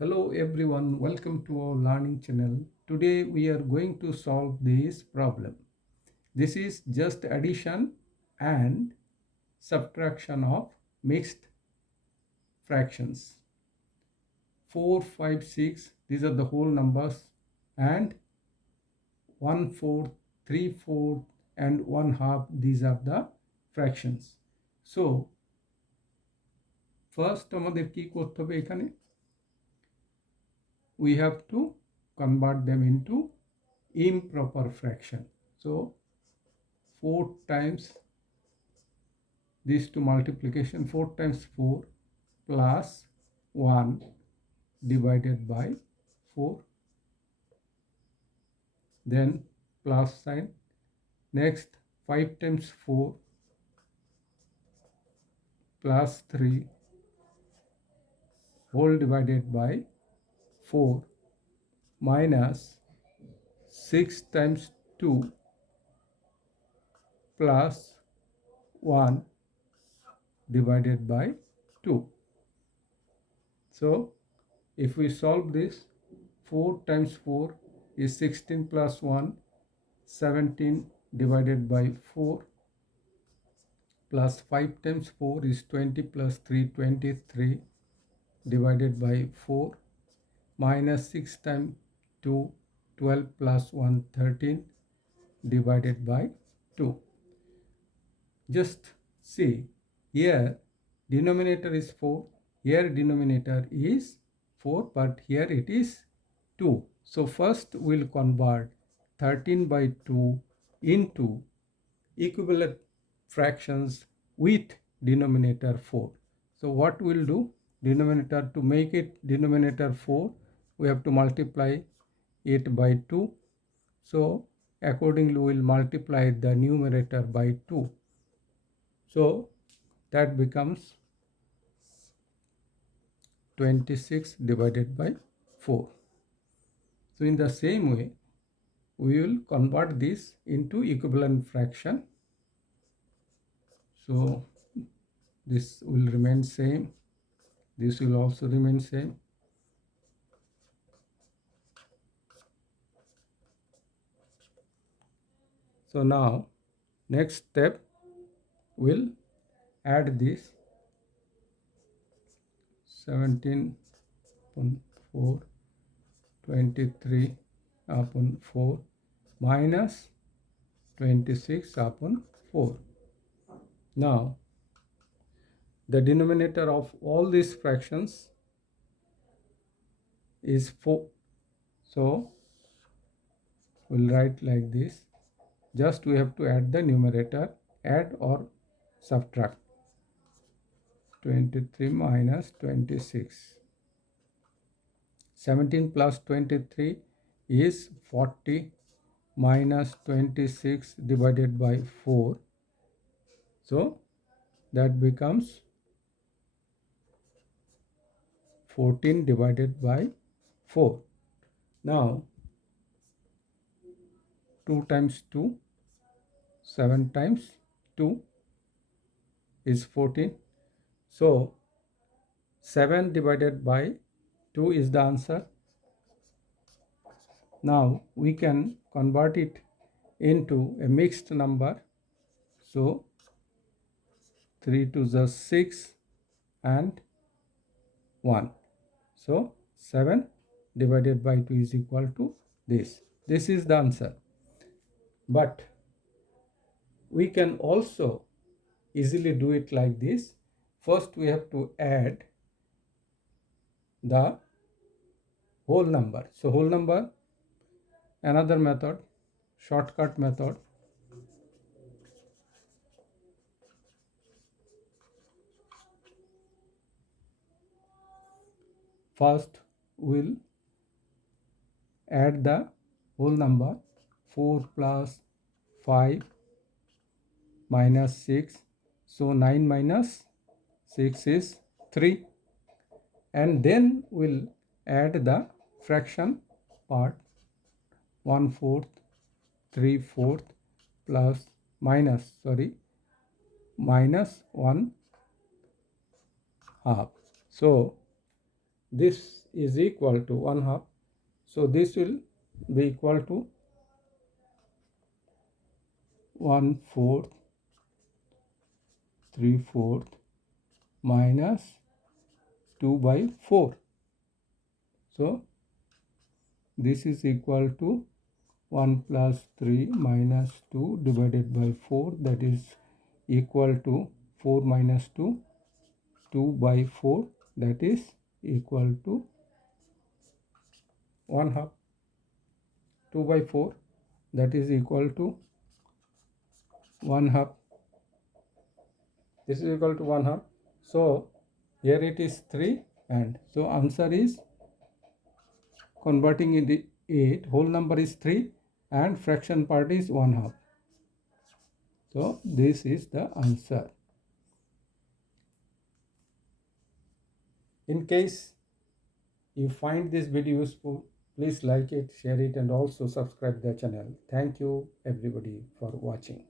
Hello everyone, welcome to our learning channel. Today we are going to solve this problem. This is just addition and subtraction of mixed fractions. 4, 5, 6, these are the whole numbers, and 1/4, 3/4 and 1/2, these are the fractions. So first আমাদের কি করতে হবে এখানে? We have to convert them into improper fraction. So 4 times these two multiplication, 4 times 4 plus 1 divided by 4, then plus sign. Next 5 times 4 plus 3 whole divided by 4 minus 6 times 2 plus 1 divided by 2. So if we solve this, 4 times 4 is 16 plus 1, 17 divided by 4, plus 5 times 4 is 20 plus 3, 23 divided by 4, minus 6 times 2, 12 plus 1, 13 divided by 2. Just see, here denominator is 4, here denominator is 4, but here it is 2. So first we'll convert 13 by 2 into equivalent fractions with denominator 4. So what we'll do, denominator, to make it denominator 4, we have to multiply it by 2. So accordingly we'll multiply the numerator by 2. So that becomes 26 divided by 4. So in the same way, we will convert this into equivalent fraction. So this will remain same. This will also remain same. So now next step, we'll add this 17 upon 4, 23 upon 4 minus 26 upon 4. Now the denominator of all these fractions is 4. So we'll write like this. Just we have to add the numerator, add or subtract. 23 minus 26. 17 plus 23 is 40 minus 26 divided by 4. So that becomes 14 divided by 4. Now 2 times 2, 7 times 2 is 14. So 7 divided by 2 is the answer. Now we can convert it into a mixed number. So 3 to the 6 and 1. So 7 divided by 2 is equal to this. This is the answer. But we can also easily do it like this. First we have to add the whole number. So whole number, another method, shortcut method. First we'll add the whole number. 4 plus 5 minus 6. So 9 minus 6 is 3. And then we'll add the fraction part. 1/4, 3/4 plus minus 1/2. So this is equal to 1 half. So this will be equal to 1/4, 3/4 minus 2/4. So this is equal to 1 plus 3 minus 2 divided by 4, that is equal to 4 minus 2, 2/4, that is equal to 1 half. 2/4, that is equal to 1 half. This is equal to 1 half. So here it is 3, and so answer is converting into 8, whole number is 3 and fraction part is 1 half. So this is the answer. In case you find this video useful, please like it, share it, and also subscribe the channel. Thank you everybody for watching.